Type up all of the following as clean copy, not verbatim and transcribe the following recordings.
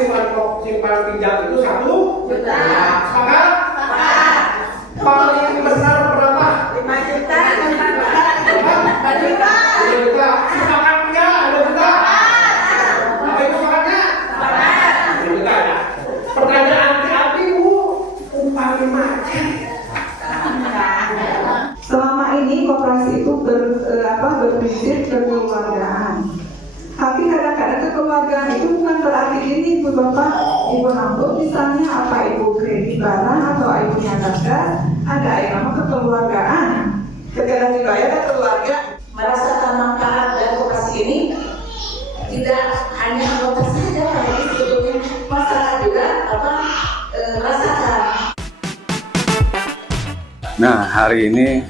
simpan pinjam itu 1 juta. Sepakat? Paling besar berapa? 5 juta. 5 juta. Sepakat enggak? 2 juta. Apa itu sepakatnya? 2 juta ya. Pertanyaan anti Bu, umpamanya macet. Selama ini koperasi itu berprinsip kekeluargaan. Tapi kadang-kadang kekeluargaan itu bukan berarti ini Ibu Bapak, Ibu Nambut misalnya apa Ibu kredit barang atau ibunya gagal, ada yang nama kekeluargaan. Ketika dibayar dan keluarga merasakan manfaat dari koperasi ini tidak hanya anggota saja, tapi sebetulnya masyarakat juga merasakan. Nah, hari ini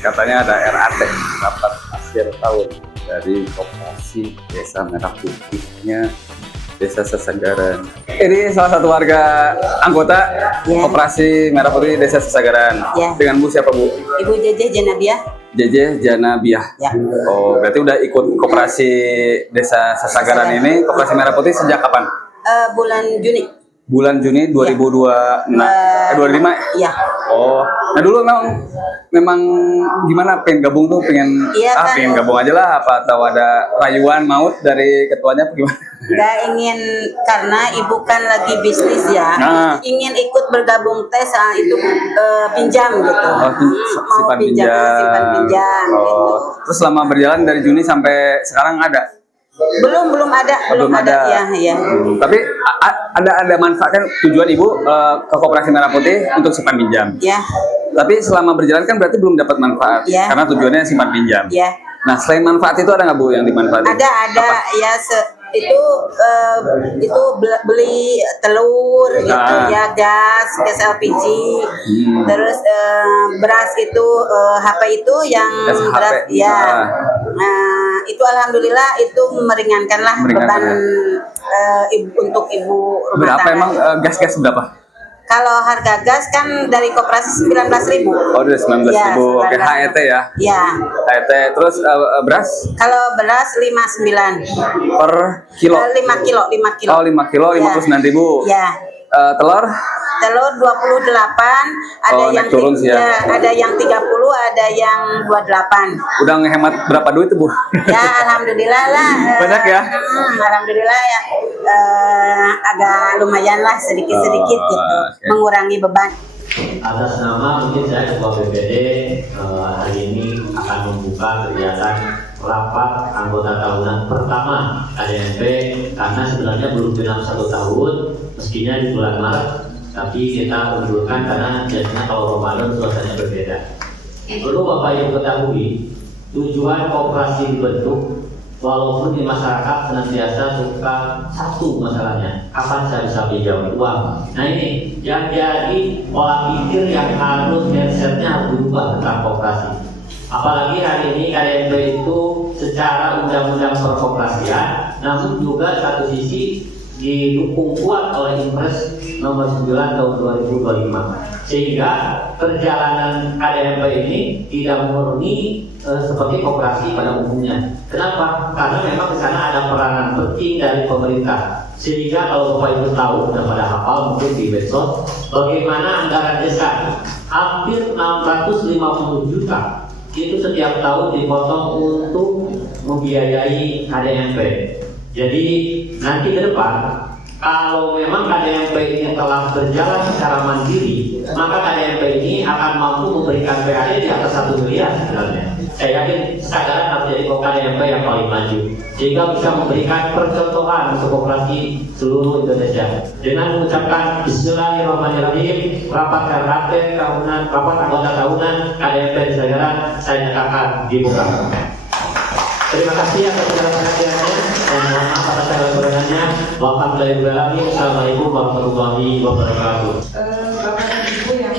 katanya ada RAT, rapat akhir tahun dari Koperasi Desa Merah Putihnya Desa Sesagaran. Ini salah satu warga anggota Koperasi Merah Putih Desa Sesagaran. Dengan Bu siapa Bu? Ibu Jejeh Janabiah. Jejeh Janabiah. Oh, berarti udah ikut Koperasi Desa Sesagaran ini, Koperasi Merah Putih sejak kapan? Bulan Juni. Bulan Juni 2025 Iya. Oh, nah dulu memang gimana pengen gabung tuh, pengen pengen gabung aja lah, apa atau ada rayuan maut dari ketuanya apa gimana? Nggak ingin, karena ibu kan lagi bisnis ya, ingin ikut bergabung tes itu pinjam gitu. Simpan pinjam. Gitu. Terus selama berjalan dari Juni sampai sekarang ada? Belum ada. Ya. Tapi ada manfaat kan, tujuan Ibu ke Koperasi Merah Putih untuk simpan pinjam. Ya. Tapi selama berjalan kan berarti belum dapat manfaat, karena tujuannya simpan pinjam. Ya. Nah, selain manfaat itu ada nggak Bu yang dimanfaatkan? Ada. Apa? Ya itu beli telur gitu ya, gas LPG, terus beras itu HP itu yang beras ya. Nah, itu alhamdulillah itu meringankanlah beban untuk ibu rumah berapa tangga. Emang gas berapa? Kalau harga gas kan dari koperasi 19.000. Oh, dari 19.000. Oke, HET ya? Iya. HET. Terus beras? Kalau beras 59 per kilo? 5 kilo. Oh, 5 kilo 59.000. Iya. Telur? Telur 28, ada yang turun sih ya. Ada yang 30, ada yang 28. Udah ngehemat berapa duit tuh Bu? Ya, alhamdulillah lah. Banyak ya? Alhamdulillah ya. Agak lumayan lah, sedikit-sedikit gitu, mengurangi beban. Atas nama mungkin saya Ketua BPD hari ini akan membuka kegiatan rapat anggota tahunan pertama KDMP, karena sebenarnya belum genap 1 tahun, meskinya di bulan Maret, tapi kita undurkan karena biasanya kalau Ramadan suasananya berbeda. Perlu Bapak Ibu ketahui, tujuan koperasi dibentuk walaupun di masyarakat senantiasa suka satu masalahnya, kapan saya bisa pinjam uang. Nah ini yang jadi pola pikir yang harus mindsetnya harus berubah tentang koperasi. Apalagi hari ini KDMP itu secara undang-undang perkoperasian, namun juga satu sisi didukung kuat oleh Impres nomor 9 tahun 2025, sehingga perjalanan KDMP ini tidak murni seperti koperasi pada umumnya. Kenapa? Karena memang di sana ada peranan penting dari pemerintah, sehingga kalau Bapak Ibu tahu dan pada hafal mungkin di medsos bagaimana anggaran desa hampir 650 juta itu setiap tahun dipotong untuk membiayai KDMP. Jadi nanti ke depan kalau memang KDMP ini telah berjalan secara mandiri, maka KDMP ini akan mampu memberikan PAD di atas 1 miliar sebenarnya. Saya yakin Sesagaran harus jadi KDMP yang paling maju, sehingga bisa memberikan percontohan untuk koperasi seluruh Indonesia. Dengan mengucapkan Bismillahirrahmanirrahim, rapat RAT tahunan, rapat anggota tahunan KDMP Sesagaran saya nyatakan dibuka. Terima kasih atas segala perhatiannya dan mohon maaf atas segala kekurangannya. Wassalamualaikum warahmatullahi wabarakatuh. Bapak dan Ibu yang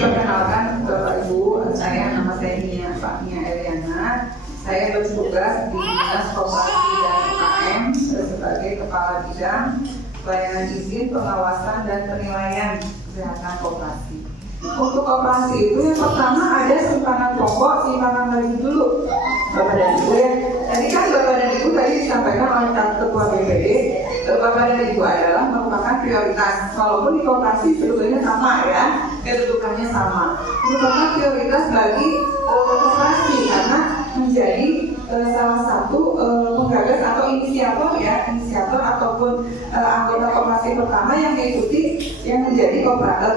perkenalkan, Bapak Ibu, nama saya Nia Eliana. Saya bertugas di Dinas Koperasi dan UKM sebagai Kepala Bidang Pelayanan Izin, Pengawasan dan Penilaian Kesehatan Koperasi. Untuk koperasi itu yang pertama ada simpanan pokok, simpanan gaji dulu, Bapak dan Ibu ya. Tadi kan Bapak dan Ibu tadi disampaikan oleh Ketua BPD, Bapak dan Ibu adalah merupakan prioritas. Walaupun di koperasi sebetulnya sama ya, kedudukannya sama. Merupakan prioritas bagi koperasi karena menjadi salah satu penggagas atau inisiator ataupun anggota koperasi pertama yang mengikuti yang menjadi anggota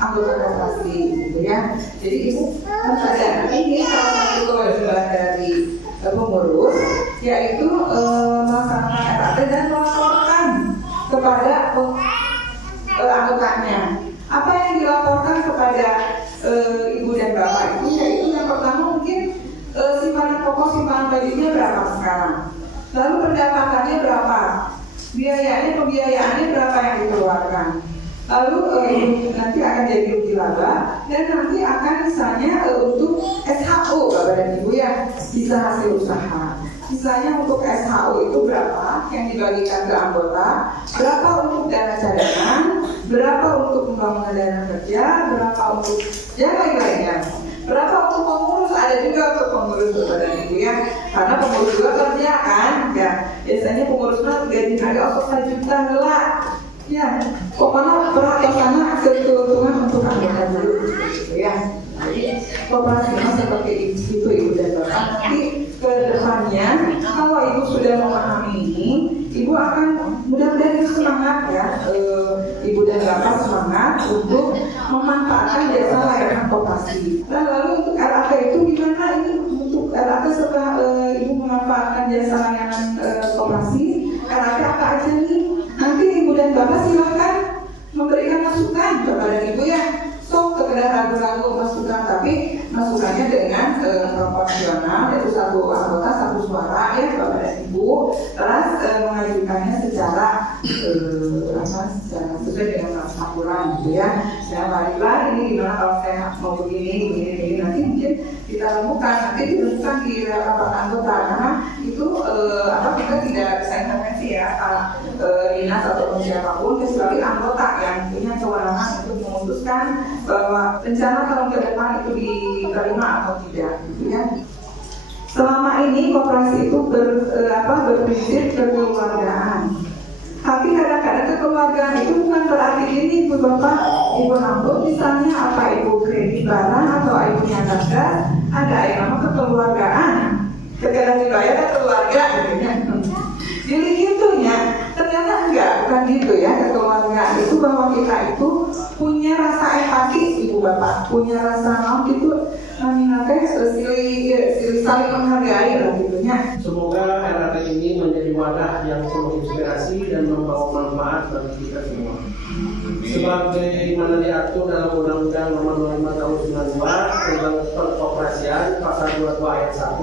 koperasi gitu ya. Jadi Ibu harus sadar ini salah satu kewajiban dari pengurus, yaitu melaksanakan RAT dan melaporkan kepada anggotanya. Apa yang dilaporkan kepada Ibu dan Bapak itu yaitu yang pertama mungkin simpanan pokok, simpanan bajunya berapa sekarang, lalu pendapatannya berapa, pembiayaannya berapa yang dikeluarkan, lalu nanti akan jadi rugi laba dan nanti akan misalnya untuk SHO Bapak dan Ibu ya, bisa hasil usaha. Misalnya untuk SHO itu berapa yang dibagikan ke anggota, berapa untuk dana cadangan, berapa untuk pembangunan dana kerja, berapa untuk yang lain-lainnya. Berapa untuk pengurus, ada juga untuk pengurus Bapak dan Ibu ya, karena pengurus juga kerja kan ya, biasanya pengurus mah gaji hari osok 1 juta gelak ya, pokoknya perhatian keuntungan untuk anggota dulu gitu ya. Jadi koperasinya seperti itu Ibu dan Bapak. Nanti ke depannya kalau Ibu sudah memahami ini, Ibu akan mudah-mudahan semangat ya, Ibu dan Bapak semangat untuk memanfaatkan jasa layanan koperasi. Dan lalu untuk RAT itu gimana ini untuk RAT setelah Ibu memanfaatkan jasa layanan koperasi, RAT apa aja nih? Nanti Ibu dan Bapak silakan memberikan masukan kepada Ibu ya. So, sekedar ragu-ragu masukan, tapi masukannya dengan proporsional, yaitu satu anggota satu suara ya Bapak dan Ibu, terus mengajukannya secara sesuai dengan aturan gitu ya. Saya marilah ini gimana kalau saya mau begini nanti mungkin kita temukan, nanti ditentukan di rapat anggota karena itu kita tidak bisa intervensi ya dinas ataupun siapapun kecuali anggota yang punya kewenangan untuk memutuskan bahwa rencana tahun ke depan itu diterima atau tidak gitu ya. Selama ini koperasi itu berprinsip kekeluargaan. Tapi kadang-kadang kekeluargaan itu bukan berarti ini Ibu Bapak, Ibu Nambut misalnya apa Ibu kredit barang atau Ibu nyata gas, ada yang nama kekeluargaan. Sekedar dibayar keluarga gitu ya. Jadi gitunya, ternyata enggak, bukan gitu ya. Kekeluargaan itu bahwa kita itu punya rasa empati Ibu Bapak, punya rasa mau gitu, silih saling menghargai lah gitunya. Semoga RAT ini menjadi wadah yang penuh inspirasi dan membawa manfaat bagi kita semua. Sebagaimana diatur dalam Undang-Undang Nomor 25 Tahun 92 tentang Perkoperasian Pasal 22 Ayat 1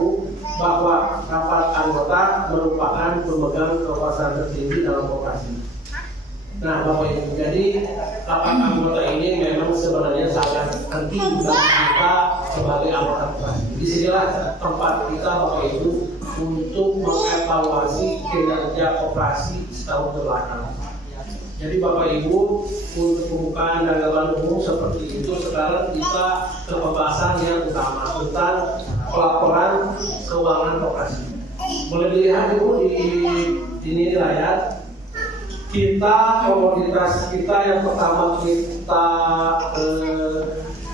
bahwa rapat anggota merupakan pemegang kekuasaan tertinggi dalam koperasi. Nah, Bapak Ibu, jadi rapat anggota ini memang sebenarnya sangat penting bagi kita sebagai anggota koperasi. Disinilah tempat kita, Bapak Ibu, untuk mengevaluasi kinerja koperasi setahun ke belakang. Jadi Bapak Ibu, untuk pembukaan dagangan umum seperti itu, sekarang kita ke pembahasan yang utama tentang pelaporan keuangan koperasi. Boleh dilihat Ibu di layar. Kita komoditas kita yang pertama kita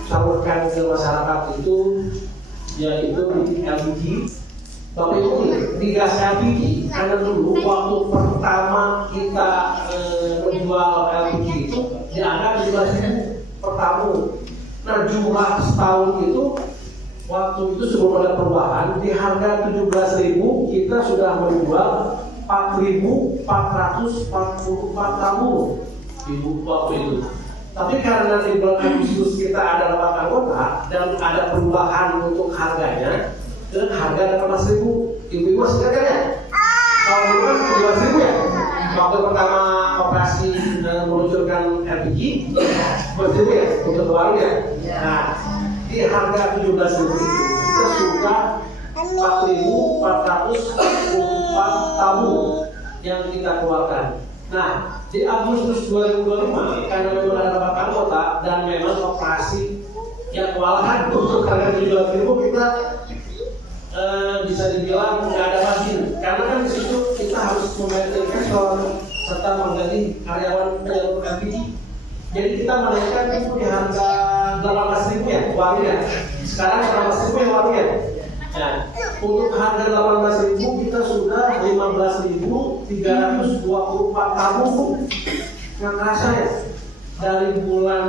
salurkan ke masyarakat itu yaitu LPG. Bapak Ibu, di gas LPG karena dulu waktu pertama kita menjual LPG itu dianggap 17.000 per tabung. Nah, jumlah setahun itu waktu itu sebelum ada perubahan di harga 17.000 kita sudah menjual 4.444 tabung Ibu waktu itu. Tapi karena di bulan Agustus kita ada rapat anggota dan ada perubahan untuk harganya dan harga 18.000. Ibu masih ingat ya? Kalau dulu kan 17.000 ya. Waktu pertama operasi meluncurkan LPG 17.000 ya untuk baru ya. Nah, di harga 17.000 itu kita sudah 4.444 tabung yang kita keluarkan. Nah, di Agustus 2025 karena memang ada rapat anggota dan memang operasi yang kewalahan untuk harga 17.000 kita bisa dibilang nggak ada margin, karena kan di situ kita harus membayar investor serta mengganti karyawan penyalur LPG. Jadi kita menaikkan itu di harga 18.000 ya uangnya. Sekarang 18.000 ya uangnya. Nah, untuk harga 18.000 kita sudah 15.324 tabung. Nggak terasa ya, dari bulan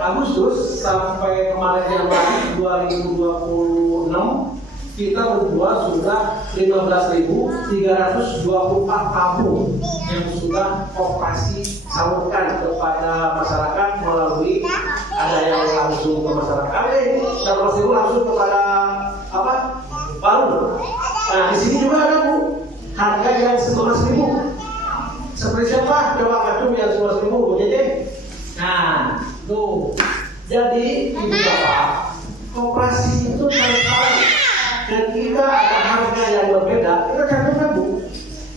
Agustus sampai kemarin Januari 2026 kita menjual sudah 15.324 tabung yang sudah operasi salurkan kepada masyarakat melalui ada yang langsung ke masyarakat, dan langsung kepada apa? Baru. Nah di sini juga ada Bu, harga yang 11.000. Seperti siapa? Coba kacung yang 11.000 Bu Jj. Nah tuh, jadi ibu bapak, operasi itu transparan. Dan kita ada harga yang berbeda, kita cantumkan Bu.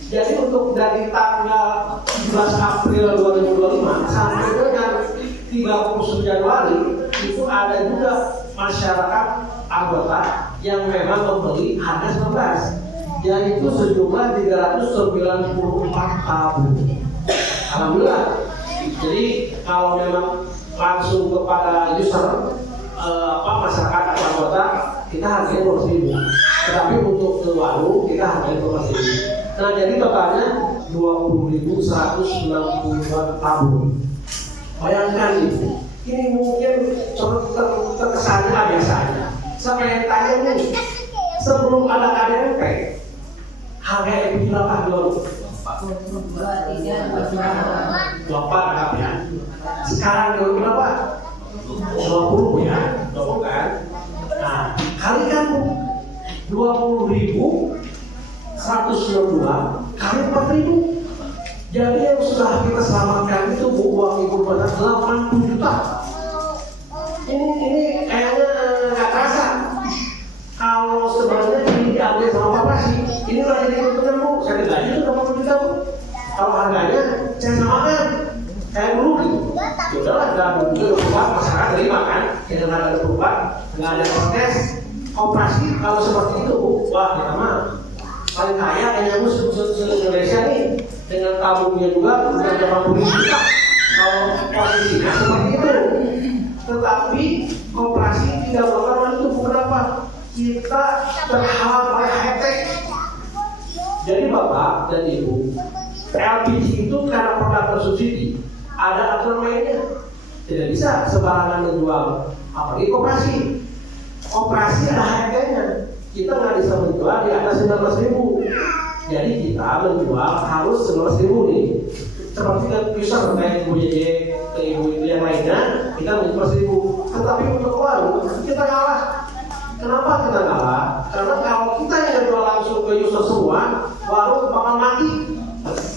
Jadi untuk dari tanggal 17 April 2025 sampai dengan 30 Januari itu ada juga masyarakat anggota yang memang membeli harga 19, yaitu sejumlah 394 tabung. Alhamdulillah. Jadi kalau memang langsung kepada user masyarakat atau anggota kita harganya 12.000, tetapi untuk ke warung kita harganya 12.000. Nah jadi totalnya 20.192 tabung. Bayangkan Ibu, ini mungkin terkesannya biasa aja. Saya tanya nih, sebelum ada KDRT, harga LPG berapa dulu? 24 ya. Sekarang dulu berapa? 20 ya, 20 kan? Nah, kalikan 20.192 kali 4.000. Jadi yang sudah kita selamatkan itu Bu, uang Ibu pada 80 juta. Ini kayaknya nggak terasa. Kalau sebenarnya ini diambil sama Bapak sih, ini udah jadi keuntungan Bu. Saya gaji itu 80 juta Bu. Kalau harganya saya samakan kayak dulu gitu. Yaudahlah, dalam bentuk berubah, masyarakat terima kan, dengan harga berubah, nggak ada protes. Operasi kalau seperti itu Bu, wah kita mah paling kaya kayaknya Bu se-Indonesia nih, dengan tabungnya juga udah 80 juta. Kalau posisinya seperti itu, tetapi operasi tidak melakukan itu. Kenapa? Kita terhalang oleh high-tech. Jadi Bapak dan Ibu, LPG itu karena produk bersubsidi, ada aturan mainnya. Tidak bisa sembarangan menjual, apalagi koperasi. Operasi ada harganya. Kita nggak bisa menjual di atas 19.000. Jadi kita menjual harus 19.000 nih. Seperti ke user kayak Ibu JJ, ke Ibu yang lainnya, kita menjual 1.000. Tetapi untuk warung kita kalah. Kenapa kita kalah? Karena kalau kita yang jual langsung ke user semua, warung bakal mati.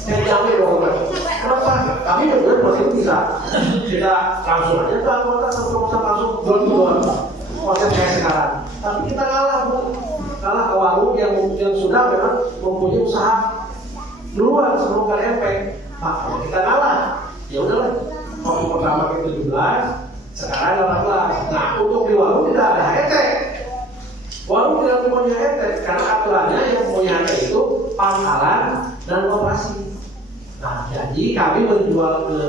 Saya jamin bahwa kenapa? Kami juga masih bisa. Kita langsung aja ke anggota sampai langsung jual. Konsep kayak sekarang. Tapi kita kalah Bu. Kalah ke warung yang sudah memang mempunyai usaha duluan sebelum KDRT. Nah, kalau kita kalah, ya udahlah. Waktu pertama kita 17, sekarang 18. Nah, untuk di warung tidak ada HRT. Warung tidak mempunyai HRT karena aturannya yang mempunyai HRT itu pangkalan dan operasi. Nah, jadi kami menjual ke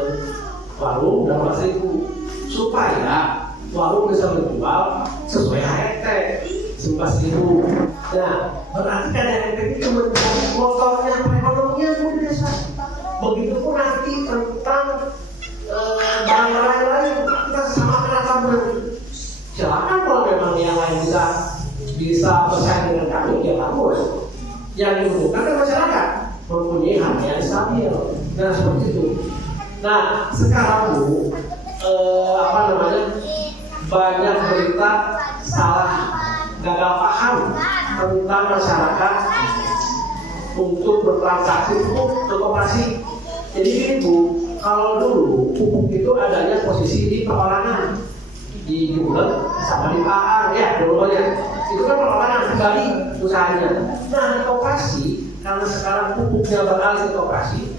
warung 18.000 supaya warung bisa menjual sesuai HRT 11.000. Nah, berarti kan HRT itu menjadi motornya perekonomian Bu desa. Begitupun nanti tentang barang-barang lain kita sama kenapa berarti. Silakan kalau memang yang lain bisa bersaing dengan kami, ya bagus. Yang dibutuhkan kan masyarakat mempunyai harga yang stabil. Nah seperti itu. Nah sekarang Bu, banyak berita salah, gagal paham tentang masyarakat untuk bertransaksi pupuk ke koperasi. Jadi gini Bu, kalau dulu pupuk itu adanya posisi di perorangan, di bulan sama di PAR ya dulunya. Itu kan perorangan pribadi usahanya. Nah koperasi karena sekarang pupuknya beralih ke koperasi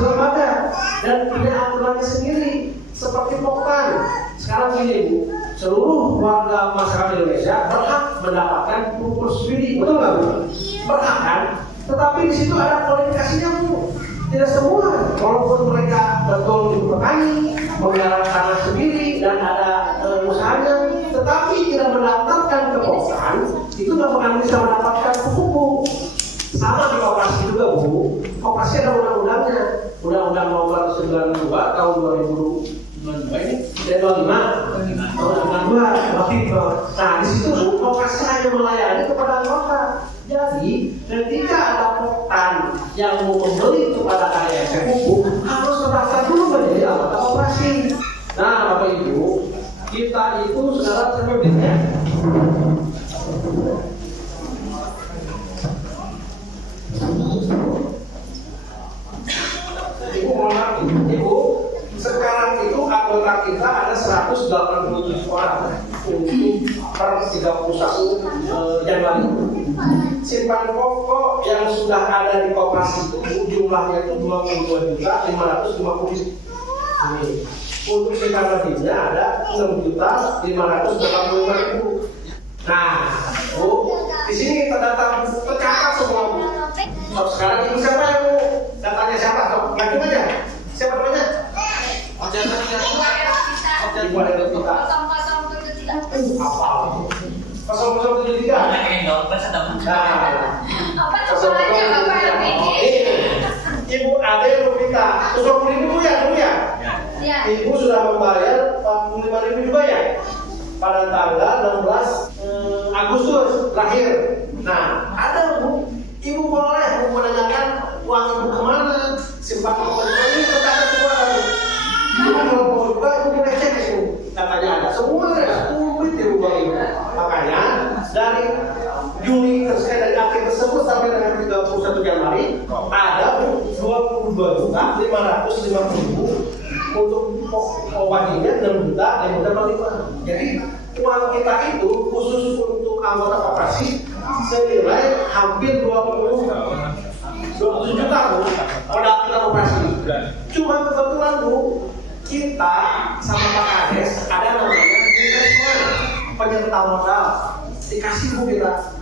lembaga dan punya aturannya sendiri seperti Pokpan. Sekarang gini Bu, seluruh warga masyarakat Indonesia berhak mendapatkan pupuk subsidi, betul nggak Bu? Berhak kan? Tetapi di situ ada kualifikasinya Bu. Tidak semua, walaupun mereka betul ibu petani, menggarap tanah sendiri dan ada usahanya, tetapi tidak mendaftarkan ke Pokpan, itu nggak akan bisa mendapatkan pupuk. Sama di koperasi juga Bu, koperasi ada undang-undangnya, Undang-Undang Nomor 92 tahun 2022 ini, dan 25 tahun 92. Nah di situ Bu, koperasi hanya melayani kepada anggota. Jadi ketika ada Pokpan yang mau membeli kepada KSM pupuk, harus terdaftar dulu menjadi anggota koperasi. Nah Bapak Ibu, kita itu saudara sebetulnya Ibu, sekarang itu anggota kita ada 187 orang untuk per 31 Januari. Simpan pokok yang sudah ada di koperasi itu jumlahnya itu 22.550. Untuk simpan lebihnya ada 6.585.000. Nah, Bu, di sini kita data tercatat semua Bu. Sekarang ibu siapa yang mau datanya siapa? Lagi aja. Siapa namanya? Ibu ada kita. Apa? 073. Ibu ada yang meminta 20.000 ya dulu ya. Ibu sudah membayar 45.000 juga ya. Pada tanggal 16 Agustus terakhir. Nah, ada Bu. Ibu boleh menanyakan uang ibu kemana, simpan uang ini tercatat semua ada. Ibu kalau mau juga ibu boleh cek itu, katanya ada semua ada, komplit ibu uang ibu. Makanya dari Juli dari akhir tersebut sampai dengan 31 Januari ada 22.550.000 untuk wajibnya 6.555.000. Jadi uang kita itu khusus untuk anggota koperasi senilai hampir 27 juta Bu, modal kita operasi. Cuma kebetulan Bu, kita sama Pak Kades ada namanya investor penyerta modal dikasih Bu kita.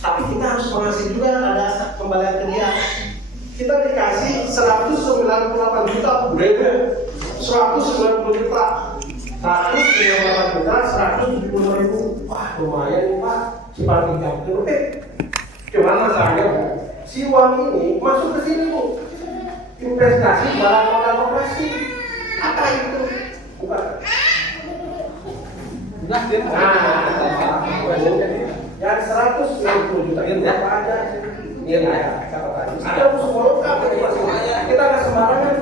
Tapi kita harus mengasih juga ada kembalian ke dia. Kita dikasih 198 juta Bu, 190 juta. 198 juta, 170.000. Wah lumayan nih Pak, cuma 3 kilo. Cuman masalahnya Bu, si uang ini masuk ke sini Bu, investasi barang modal koperasi. Apa itu? Bukan. Nah, yang 190 juta itu apa aja? Iya, ada semua lengkap. Kita nggak sembarangan.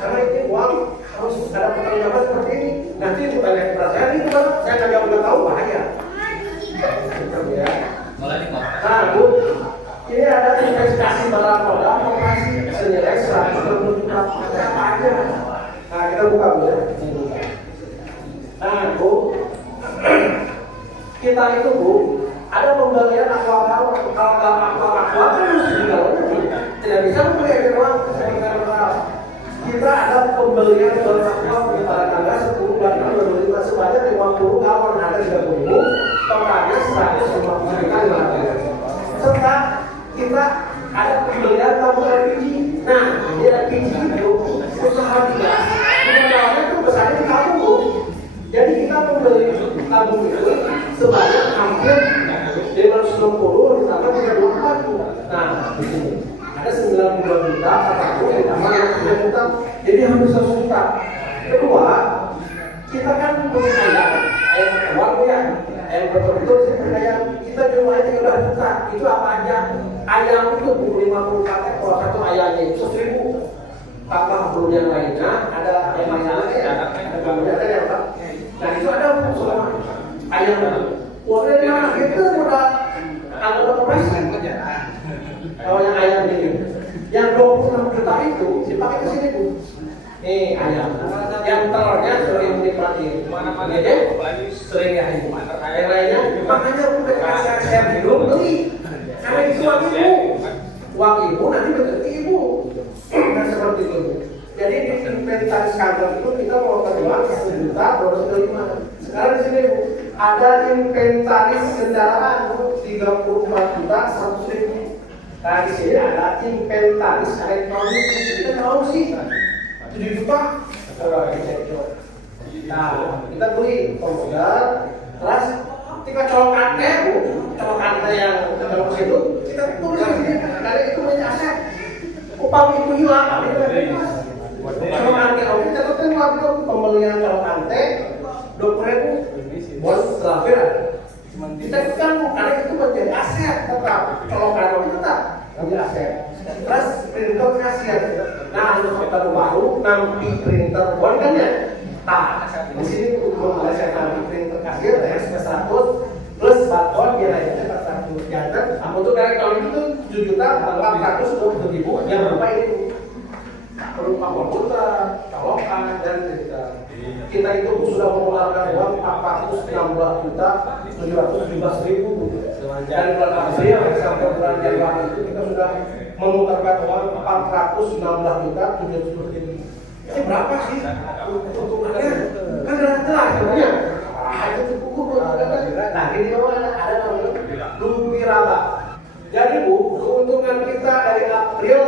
Karena ini uang harus ada pertanggungjawaban seperti ini. Nanti itu tanya kepada saya, ini bukan saya nggak tahu bahaya. Nah Bu, ini ada investasi barang modal koperasi senilai 120 juta. Apa aja? Nah kita buka Bu ya. Nah Bu, kita itu Bu ada pembelian aqua kan harus digalonnya Bu. Tidak bisa pakai uang kita ada pembelian berakwa pada tanggal 10 bulan 2005 sebanyak 50 galon ada 30.000, totalnya 150 juta. Serta kita ada pembelian tabung LPG. Nah, di LPG itu usaha kita, modalnya itu besarnya di tabung. Jadi kita membeli tabung itu sebanyak hampir 560 ditambah 34. Nah, di sini ada 92 juta tabung ditambah 3 juta, jadi hampir 100 juta. Kedua, kita kan punya ayam keluar ya, ayam betul-betul seperti ayam kita jumlahnya 13 juta. Itu apa aja? Ayam itu 54 ekor, satu ayamnya itu 1.000. Tambah belum yang lainnya, ada ayam lainnya, ada kemudian ada yang Pak. Nah itu ada semua ayam itu. Uangnya di mana? Itu udah anggota koperasi. Kalau yang ayam ini, yang 26 juta itu dipakai ke sini Bu. Nih ayam, yang telurnya sering dinikmati. Mana-mana aja, sering ya Ibu. Yang lainnya, makanya udah kasih saya belum beli. Karena itu Ibu, uang ibu nanti menjadi ibu. Nah seperti itu. Jadi di inventaris kantor itu kita mau terjual 1 juta 205. Sekarang di sini Bu, ada inventaris kendaraan 34 juta 100 ribu. Nah di sini ada inventaris elektronik, kita tahu sih 7 juta. Nah kita beli komputer, terus ketika colokan Bu, colokan yang dalam itu kita tulis di sini, dari itu punya aset. Upah itu hilang, colokan kita catatkan waktu pembelian colokan teh 20.000, bon terakhir. Kita kan karena itu menjadi aset tetap, colokan itu tetap menjadi aset. Terus printer kasir, nah untuk kita baru nanti printer bon kan ya. Nah di sini untuk saya nanti printer kasir SP100 plus barcode dia lainnya 400. Jangan untuk elektronik itu 7.420.000 yang berupa ini berupa komputer, colokan dan kita itu sudah mengeluarkan uang 416.717.000 dari bulan April sampai bulan Januari itu kita sudah mengeluarkan uang 416.717.000. Ini berapa sih untungannya? Kan jelas sebenarnya. Itu cukup. Nah ini ada namanya lubiraba. Jadi Bu, keuntungan kita dari April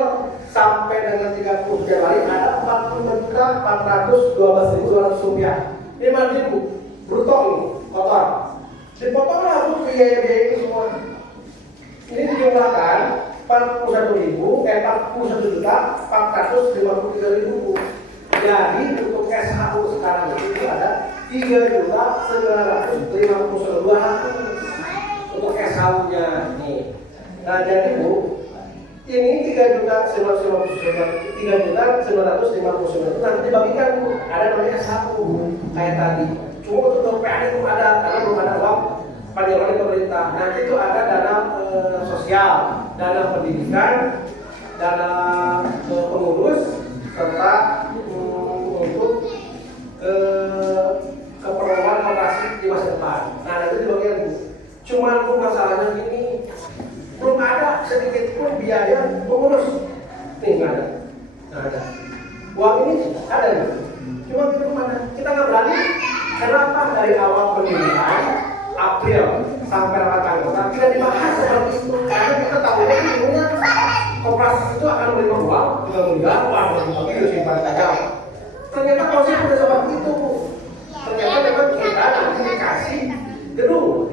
sampai dengan 30 Januari ada 45.412.200 rupiah. Ini margin Bu, bruto ini, kotor. Dipotonglah Bu biaya-biaya ini semua. Ini dijumlahkan 41.453.000 Bu. Jadi untuk SHU sekarang itu ada 3.952.000 untuk SHU-nya nih. Nah jadi Bu, ini 3.959 nanti dibagikan Bu, ada namanya SHU kayak tadi. Cuma untuk PAD itu ada karena belum ada uang penyaluran pemerintah. Nanti itu ada dana sosial, dana pendidikan, dana pengurus, serta untuk keperluan operasi di masa depan. Nah itu di bagian Bu. Cuman Bu masalahnya ini belum ada sedikit pun biaya pengurus. Nih nggak ada, nggak ada. Uang ini ada nih. Cuma kita mana? Kita nggak berani. Kenapa dari awal pendidikan April sampai rapat anggota tidak dibahas seperti itu? Karena kita tahu ilmunya koperasi itu akan menerima uang, juga menjual uang bagi simpan tajam. Ternyata proses sudah seperti itu Bu. Ternyata memang kita nanti dikasih gedung.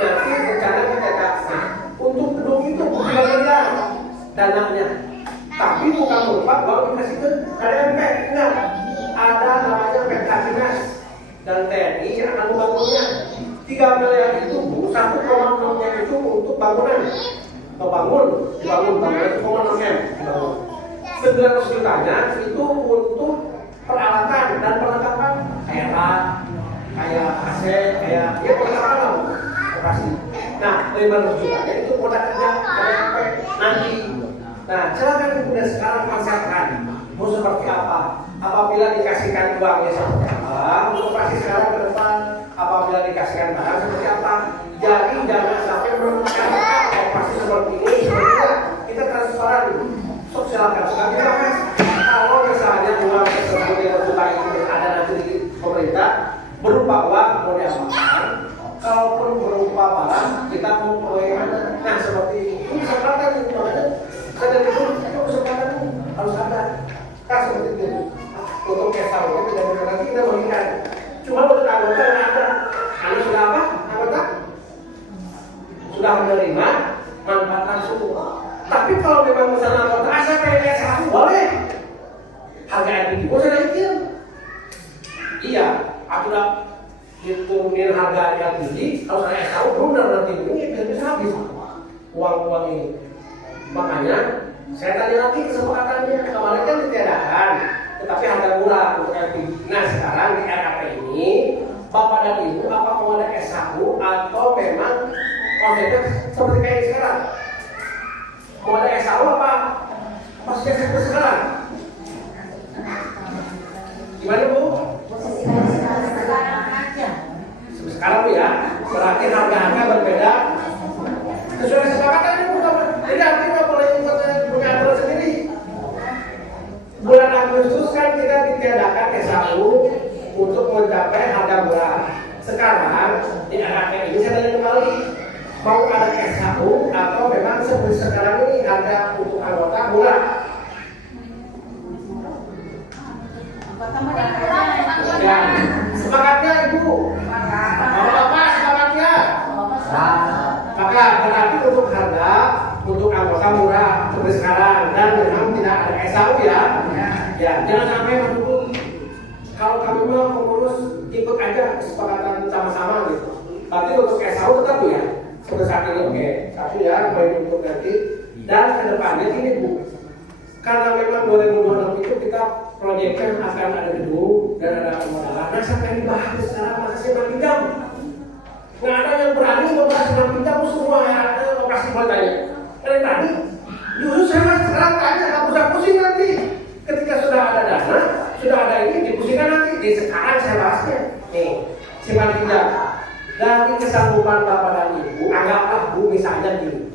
Nanti rencana kita kasih untuk gedung itu bukan miliar dananya, tapi bukan berupa uang dikasih ke KDMP. Enggak, ada namanya PK Dinas dan TNI yang akan membangunnya. 3 miliar itu Bu, 1,6-nya itu untuk bangunan. Dibangun itu 1,6 M. 900 jutanya itu untuk peralatan dan perlengkapan kayak AC, kayak ya perlengkapan lah operasi. Nah 500 jutanya itu produk kerja KDMP nanti. Nah silakan Ibu sekarang konsepkan mau seperti apa. Apabila dikasihkan uangnya seperti apa, untuk operasi sekarang ke depan. Apabila dikasihkan barang seperti apa. Jadi jangan sampai merencanakan operasi seperti ini. Sebenarnya kita transparan. Sok silakan sekali Mas. Kalau misalnya uang tersebut yang terbuka ini ada nanti di pemerintah berupa uang mau diapakan. Kalaupun berupa barang kita mau proyek mana. Nah seperti itu kesempatan itu makanya saya itu kesempatan harus ada. Kan seperti itu. Untuk kesalahan tidak benar lagi kita berikan. Cuma untuk anggota yang ada, karena sudah apa? Anggota sudah menerima manfaat langsung. Tapi kalau memang misalnya anggota saya pengen SHU boleh. Harga LPG pun saya naikin. Iya, aku udah diturunin harga LPG. Kalau saya SHU belum nanti ini bisa habis uang ini. Makanya saya tanya lagi kesepakatannya. Kemarin kan ditiadakan, tetapi harga murah untuk LPG. Nah sekarang di RAP ini Bapak dan Ibu apa mau ada SHU atau memang konsepnya seperti kayak sekarang? Mau ada SHU apa? Masih seperti sekarang? Gimana Bu? Sekarang Bu ya, berarti harga-harga berbeda sesuai kesepakatan Bu. Jadi artinya kan kita ditiadakan SAU untuk mencapai harga murah. Sekarang di RAT ini saya tanya kembali, mau ada SAU atau memang seperti sekarang ini harga untuk anggota murah? Ya, semangatnya Ibu. Bapak semangatnya. Maka berarti untuk harga untuk anggota murah seperti sekarang dan memang tidak ada SAU ya. Ya, jangan sampai mendukung. Kalau kami mau pengurus ikut aja kesepakatan sama-sama gitu. Tapi untuk SAU tetap ya. Seperti saat ini oke. Tapi ya baik untuk nanti dan kedepannya ini Bu. Karena memang 2026 itu kita proyekkan akan ada gedung dan ada pemodalan. Nah sampai dibahas sekarang masa simpan pinjam. Nggak ada yang berani membahas simpan pinjam semua ya operasi tanya. Dari tadi, justru saya sekarang tanya nggak usah pusing nanti. Ketika sudah ada dana, sudah ada ini dipusingkan nanti. Di sekarang saya bahasnya. Nih, simpan pinjam. Dari kesanggupan Bapak dan Ibu, anggaplah Bu misalnya gini.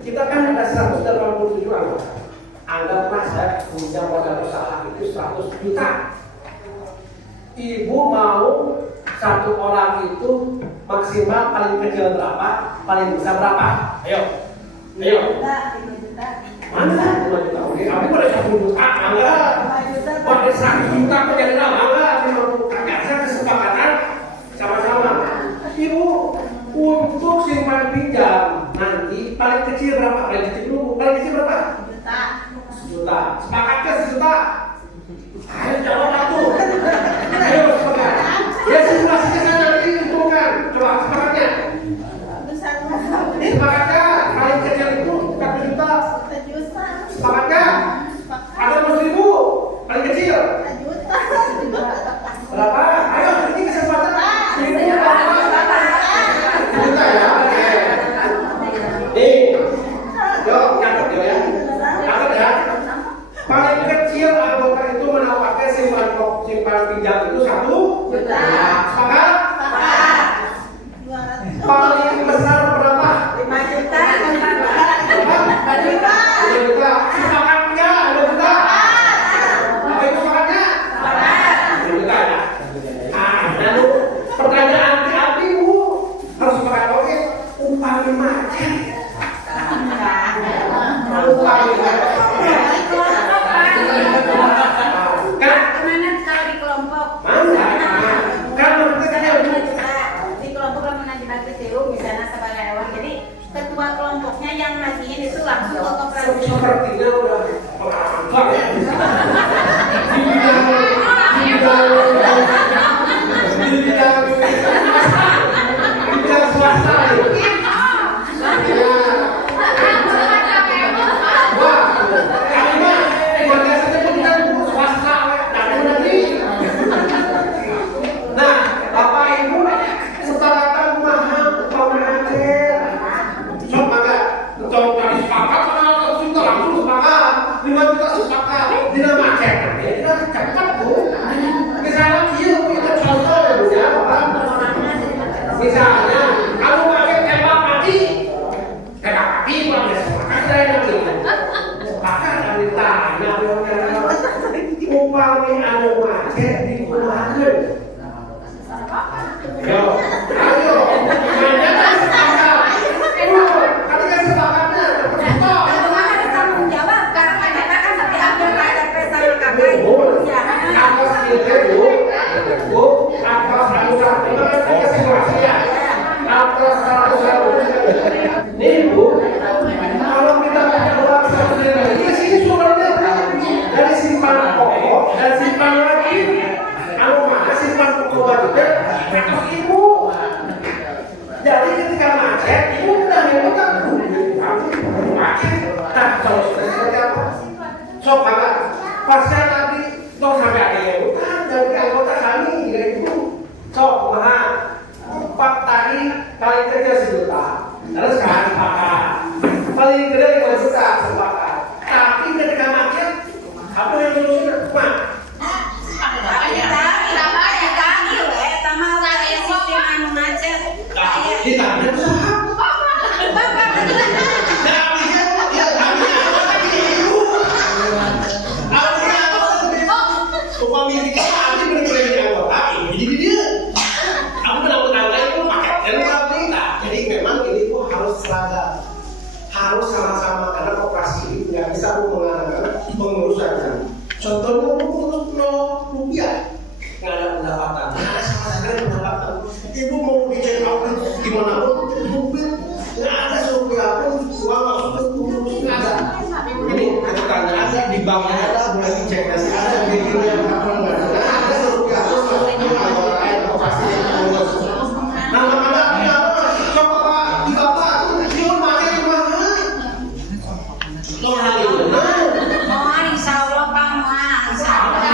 Kita kan ada 187 anggota. Anggaplah saya pinjam modal usaha itu 100 juta. Ibu mau satu orang itu maksimal paling kecil berapa, paling besar berapa? Ayo. Mana 5 juta? Oke, kami boleh 1 juta, enggak? Boleh 100 juta menjadi nama, enggak? Saya kesepakatan sama-sama. Ibu untuk simpan pinjam nanti paling kecil berapa? Paling kecil dulu, paling kecil berapa? Juta. Sepakatkah 1 juta? Ayo jawab satu. Ayo sepakat. Ya simulasinya saya nanti hitungkan. Coba sepakatnya. Sepakatkah? Paling kecil itu 1 juta. Sepakatkah? Ada 100.000. Paling kecil. Berapa? Ayo ini kesempatan. 1.000 berapa? 1 juta ya. Oke. Nih. Yuk, catat yuk ya. Catat ya. Paling kecil anggota itu mendapatkan simpan pinjam itu 1 juta. Sepakat? Paling besar berapa? 5 juta. Berapa? 5 juta. Sepakat enggak? 2 juta. Apa itu sepakatnya? 2 juta ya. Nah, lalu pertanyaan adik Bu harus sepakat oke. Umpamanya macet. Umpamanya. Ketua kelompoknya yang nagihin itu langsung ke koperasi. Sepertinya udah pengalaman ya. Di bidang swasta ya. Wah, kami mah biasanya bukan swasta dari negeri. Nah, Bapak Ibu sepakatan memaham pemerintah. Sok maka, kalau tadi sepakat sama kita langsung sepakat 5 juta sepakat, tidak macet. Kita cepat Bu. Misalnya kita contoh ya, Bapak. Misalnya, kalau pakai tembak mati bukan sepakat saya nanti. Sepakat dari tanya, upami anu macet di keluarga. Ayo, mana kan sepakat? Ketika sepakatnya, Tanggung jawab karena kita kan nanti ambil KTP sama kakak. atas itu Bu, atas anggaran itu kan situasi ya. Atas nih Bu, kalau kita keluar sendiri, sini sumbernya dari simpanan pokok dan simpanan lagi. Kalau mana simpan pokok juga atas Ibu. Jadi ketika macet, Ibu udah ngutang. Macet, tak tahu seperti apa. Sok banget. Pasnya tadi toh sampai ada yang utang dari anggota kami yaitu sok mahal. Pak tadi paling kecil 1 juta. Terus kan sepakat. Paling gede 5 juta sepakat. Tapi ketika macet, apa yang solusinya? Mak. Ditanya usaha. Nah, dia Mohon insya Allah Pak, mohon insya Allah.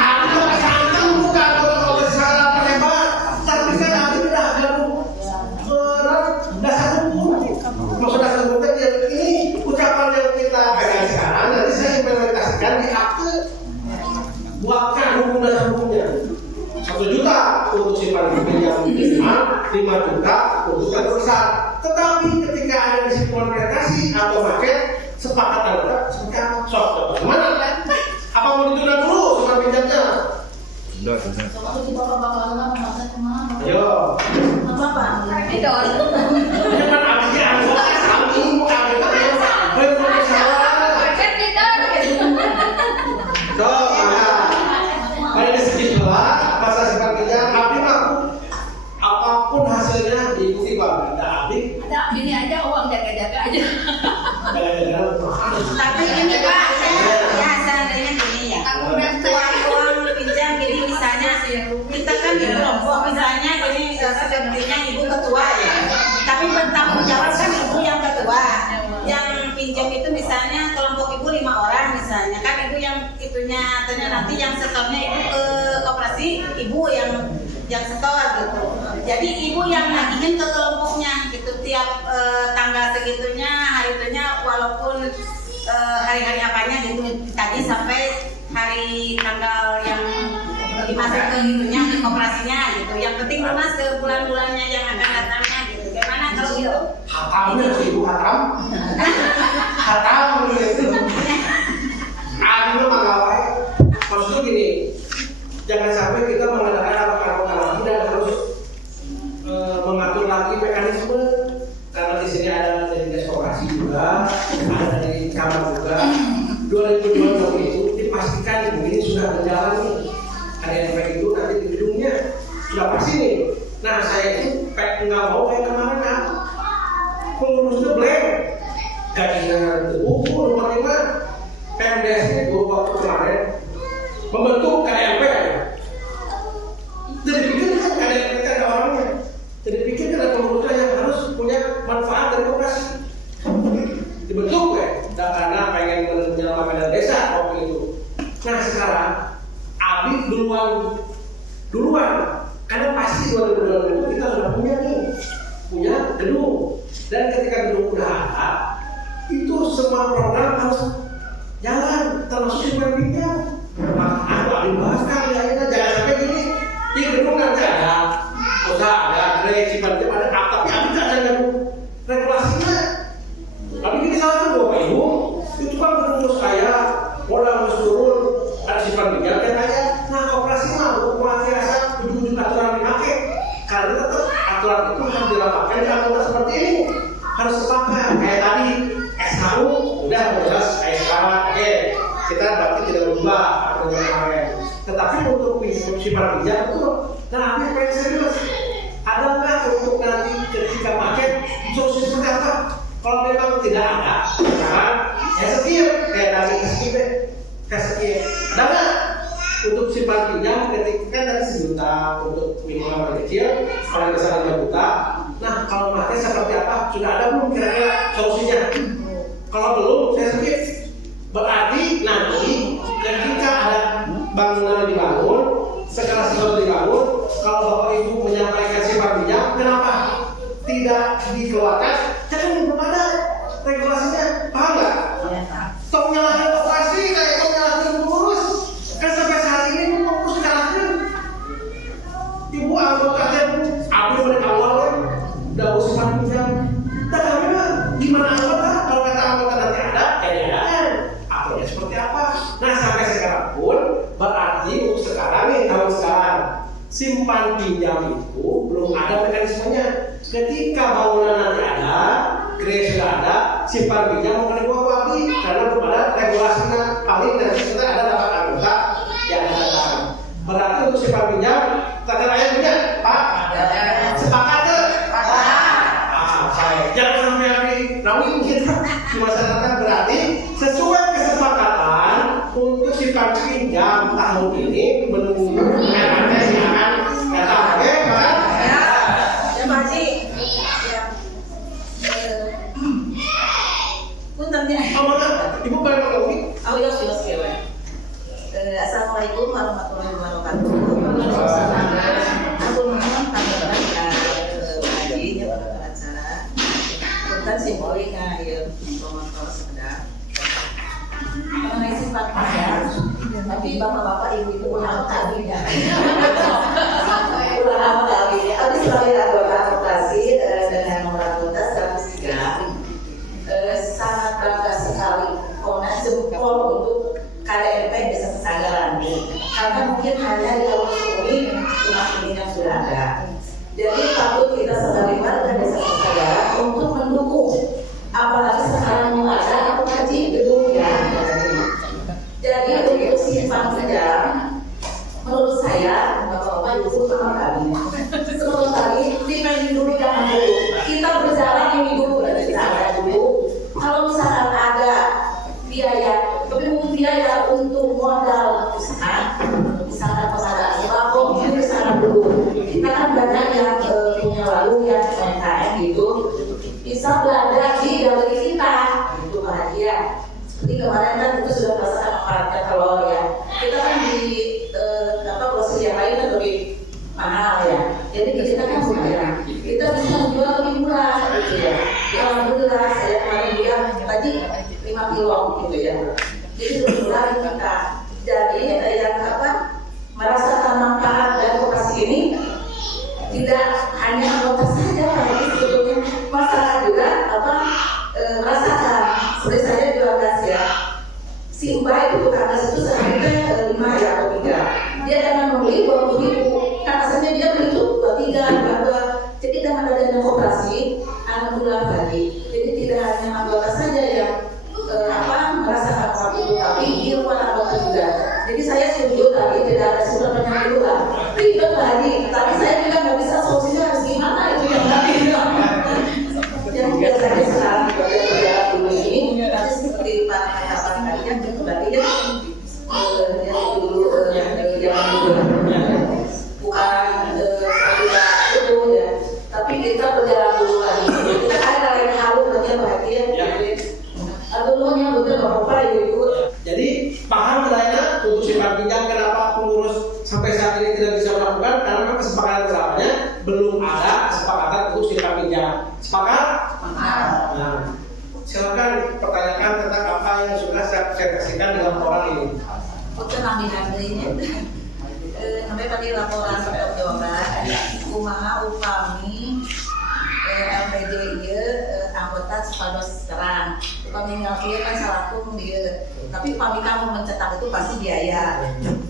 Ini ucapan yang kita pegang sekarang, nanti saya implementasikan di akte, buatkan hukum dasar hukumnya. 1 juta untuk simpan pinjam 5 juta untuk terbesar. Tetapi ketika ada disiplin investasi atau market, sepakat anggota sepakat soft. Mana? Apa mau ditunda dulu simpan pinjamnya? Ayo. Apa Pak? Jangan akhirnya anggota kami anggota ada sedikit lah masa simpan pinjam, tapi apapun hasilnya diikuti Pak. Ada ini aja uang jaga-jaga aja. Tapi ini Pak, ya seandainya gini ya, uang pinjam gini misalnya kita kan di kelompok misalnya gini sepertinya ibu ketua ya, tapi bertanggung jawab kan ibu yang ketua, yang pinjam itu misalnya kelompok ibu 5 orang misalnya kan ibu yang itunya nanti yang setornya ibu ke koperasi, ibu yang setor gitu. Jadi ibu yang nagihin ke kelompoknya gitu tiap tanggal segitunya, hari itunya walaupun hari-hari apanya gitu tadi sampai hari tanggal yang dimasuk ke itunya ke koperasinya gitu. Yang penting lunas ke bulan-bulannya yang akan datangnya gitu. Gimana kalau gitu? Hatamnya sih ibu hatam. Hatam gitu. Adil mengawai. Maksudnya gini, jangan sampai kita mengadakan apa-apa lagi dan terus mengatur lagi mekanisme, karena di sini ada dari dinas koperasi juga, ada dari kamar juga. 2022 itu dipastikan ini sudah berjalan nih. KDNP itu nanti di gedungnya sudah pasti nih. Nah saya itu nggak mau kayak kemarin kan, pengurusnya blank, gajinya buku nomor 5. PMDS itu waktu kemarin membentuk KDNP aja. Jadi pikir kan KDNP ada orangnya. Jadi pikir ada pengurusnya yang harus punya manfaat dari koperasi. Dibentuk ya, karena pengen menyelamatkan dana desa waktu itu. Nah sekarang Abi duluan, karena pasti 2022 kita sudah punya gedung. Dan ketika gedung udah ada, itu semua program harus jalan, termasuk simpan pinjam. Aku bahas kan ya, jangan sampai gini. Di gedung nanti ada, usaha ada, simpan pinjam ada, tapi aku tidak ada gedung regulasinya. Tapi gini salah Bapak Ibu, itu kan gedung saya, modal harus turun, ada simpan pinjam kan saya. Nah operasi mah bukan biasa, ujung-ujung aturan dipakai. Karena tetap aturan itu harus dirapatkan di anggota seperti ini. Harus sepakat, kayak tadi SKU udah jelas sekarang, oke, kita berarti tidak berubah aturan kemarin. Tetapi untuk simpan pinjam itu, nah apa yang serius? Ada nggak untuk nanti ketika paket solusi seperti apa? Kalau memang tidak ada, sekarang ya skip, kayak tadi skip. Ada nggak untuk simpan pinjam ketika kan tadi 1 juta untuk minimal paling kecil, paling besar 5 juta. Nah kalau pakai seperti apa? Sudah ada belum kira-kira solusinya? Kalau belum, saya skip. Berarti nanti ketika ada bangunan dibangun, segala sesuatu dibangun, kalau Bapak Ibu menyampaikan simpan pinjam, kenapa tidak dikeluarkan? Jangan belum ada regulasinya, paham nggak? Tong nyalakan operasi kayak tong nyalakan pengurus. Kan sampai saat ini pengurus nyalakan. Ibu anggota kan, aku dari awal kan, udah simpan pinjam. Dan kami gimana anggota? Kalau kata anggota nanti ada, aturnya seperti apa? Nah sampai sekarang pun berarti untuk sekarang nih tahun sekarang simpan pinjam itu belum ada mekanismenya. Ketika bangunan nanti ada, gereja sudah ada, simpan pinjam mengenai uang wabi karena belum ada regulasinya. Paling nanti kita ada dapat anggota yang ada. Berarti untuk simpan pinjam, tata rakyat punya, Pak? Sepakat ke? Jangan sampai hari rawing kita di masyarakat. Berarti sesuai kesepakatan untuk simpan pinjam tahun ini menunggu RT silakan datang. Oke, Pak? Ya Pak Haji. Ya. Punten ya. Oh, mana? Ibu balik simpatisan, tapi bapak-bapak ibu-ibu ulama kami ya. Ulama kami. Kami sebagai anggota koperasi dengan nomor anggota 103 sangat bangga sekali Komnas jempol untuk KDMP Desa Sesanggaran karena mungkin hanya di kawasan ini cuma ini yang sudah ada. Jadi patut kita sebagai warga Desa Sesanggaran untuk mendukung, apalagi sekarang yang ada aku kaji gedungnya. Jadi untuk simpang sejarah, menurut saya bapak-bapak itu sama kali. Sebelum tadi dipending dulu jangan dulu. Kita berjalan ini dulu dari sana dulu. Kalau misalkan ada biaya, tapi biaya untuk modal usaha, misalkan pengadaan sembako, itu di sana dulu. Kita kan banyak yang punya lalu yang UMKM gitu, bisa belanja di galeri kita, itu bahagia. Seperti kemarin kan itu sudah merasakan manfaatnya telur ya. Kita kan di proses yang lain kan lebih mahal ya. Jadi kita kan punya, kita bisa menjual lebih murah gitu ya. Alhamdulillah saya kemarin juga tadi 5 kilo gitu ya. Jadi lebih murah kita. Jadi yang merasakan manfaat dari koperasi ini tidak hanya anggota saja, tapi sebetulnya masyarakat juga merasakan. Seperti saya jual gas ya, si Mbak itu kan gas itu seharusnya 5 ya atau 3. Dia akan membeli 20.000, kan asalnya dia beli itu 23, 22. Jadi dengan adanya koperasi, alhamdulillah tadi. Jadi tidak hanya anggota saja yang merasakan manfaat itu, tapi di luar anggota juga. Jadi saya setuju tadi tidak ada sebenarnya dulu lah. Ribet tadi, tapi saya juga nggak bisa solusinya harus gimana itu yang tadi. Yang biasanya sekarang di bagian berjalan dulu ini, nanti seperti Pak Kapan tadi yang kembali ya, yang dulu yang bukan itu ya, tapi kita berjalan dulu lagi. Kita ada lain hal kerja bahagia. Dulunya betul bapak ibu. Jadi paham saya untuk simpan pinjam kenapa pengurus sampai saat ini tidak bisa melakukan karena kesepakatan bersamanya belum ada kesepakatan untuk simpan pinjam. Sepakat? Nah, silakan pertanyakan tentang apa yang sudah saya presentasikan di laporan ini. Oke, nami-naminya. Sampai tadi laporan jawaban kumaha upami LPD ieu anggota supados terang. Upami ngalih kan salaku dia. Tapi upami kamu mencetak itu pasti biaya.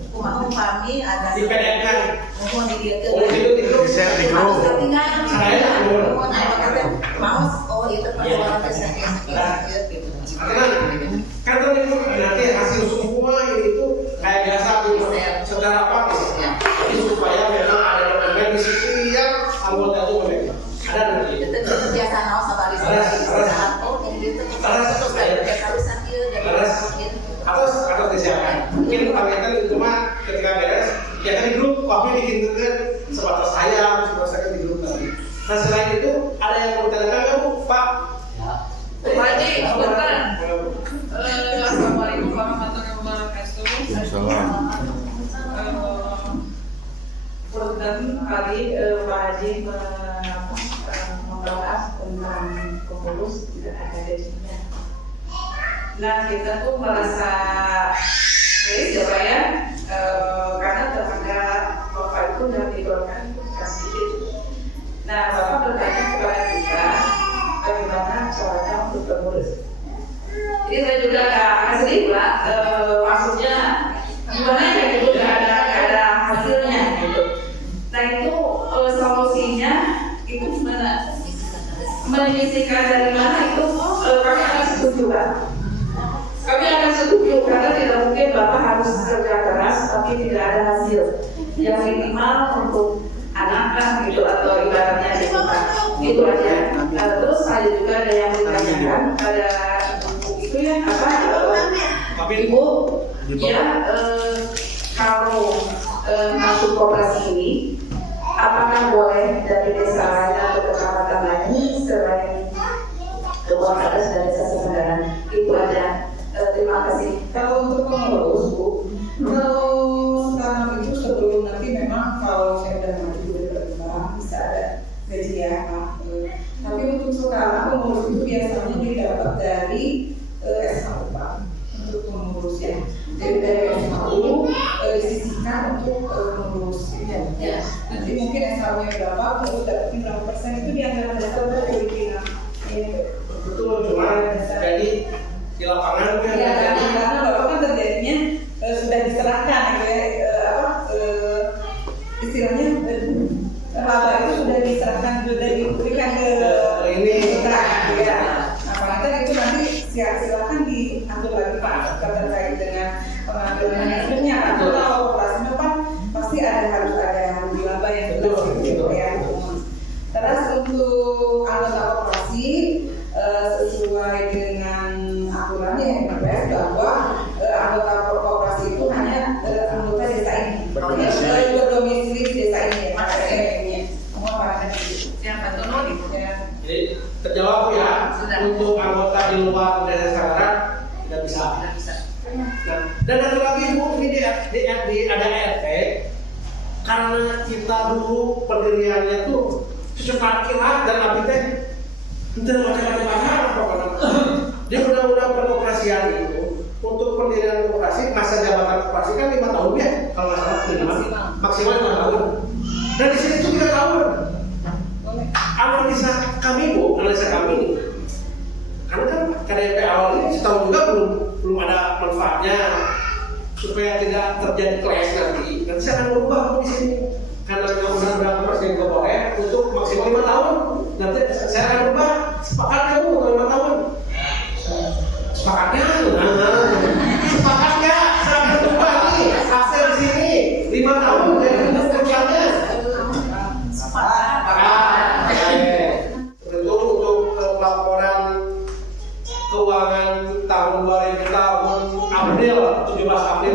Kumaha upami ada Di PDF kan? mohon di dia Oh, itu share di grup. Saya mohon anggota mau itu persoalan kesehatan gitu. Kan itu nanti hasil semua itu kayak biasa secara praktis. Jadi supaya memang ada dokumen di setiap anggota itu memang ada nanti. Itu kebiasaan awal sabari oh ini gitu terus kayak keharusan dia atau disiapkan. Mungkin kepangitan itu cuma ketika beres ya kan di grup kami bikin kan sebatas saya di grup tadi. Nah selain itu ada yang mau ditanyakan kamu Pak? Pak Haji, sebentar. Assalamualaikum warahmatullahi wabarakatuh. Punten kali Pak Haji membahas tentang pengurus tidak ada gajinya. Nah kita tuh merasa miris ya Pak ya, karena tetangga Bapak itu sudah dikeluarkan sedikit. Nah Bapak bertanya kepada kita bagaimana caranya untuk pengurus. Jadi saya juga agak sedih Pak, maksudnya gimana ya gitu nggak ada hasilnya gitu. Nah itu solusinya itu gimana? Menyisikan dari mana itu kami akan setuju Pak. Kami akan setuju karena tidak mungkin Bapak harus kerja keras tapi tidak ada hasil. Yang minimal untuk anak-anak gitu atau ibaratnya gitu aja. Terus ada juga ada yang ditanyakan ada itu ya ibu ya kalau masuk koperasi ini apakah boleh dari desa lain atau kecamatan lain selain Wadas dari Desa Sesanggaran? Itu aja. Terima kasih. Kalau untuk pengurus Bu, kalau tanam itu sebelum nanti memang kalau saya udah maju berkembang bisa ada gaji ya. Tapi untuk sekarang pengurus itu biasanya didapat dari SK untuk pengurusnya. SK-nya berapa, terus dapetin berapa persen itu di anggaran dasar perizinan. Betul, cuma jadi di lapangan kan. Ya, karena bapak kan terjadinya sudah diserahkan gitu ya, istilahnya laba itu sudah diserahkan, sudah diberikan ke ini mitra ya. Nah, apalagi itu nanti silakan diatur lagi Pak terkait dengan pengambilan manajemennya. Atau kalau operasinya Pak pasti harus ada rugi laba yang jelas gitu ya. Terus untuk anggota operasi sesuai dengan aturannya yang berbeda bahwa anggota koperasi itu hanya anggota desa ini, berdomisili di desa ini, semua para Siapa tuh Nuri? jadi terjawab ya. Untuk anggota di luar desa Sagaran tidak bisa. Nah, dan ada lagi Bu, ini ada RT karena kita dulu pendiriannya tuh secepat kilat dan abis teh itu macam-macam pokoknya. Di undang-undang perkoperasian itu untuk pendirian koperasi masa jabatan koperasi kan 5 tahun ya kalau nggak salah maksimal 5 tahun. Dan di sini itu 3 tahun. Analisa kami Bu, analisa kami nih. Karena kan KDP awal ini setahun juga belum ada manfaatnya supaya tidak terjadi clash nanti. Nanti saya akan merubah di sini karena undang-undang koperasi nggak boleh untuk maksimal 5 tahun. Nanti saya akan berubah sepakat kamu 5 tahun. Sepakatnya, sepakatnya saya akan berubah nih hasil di sini 5 tahun jadi perusahaannya. Tentu untuk laporan keuangan tahun 2000 tahun April 17 April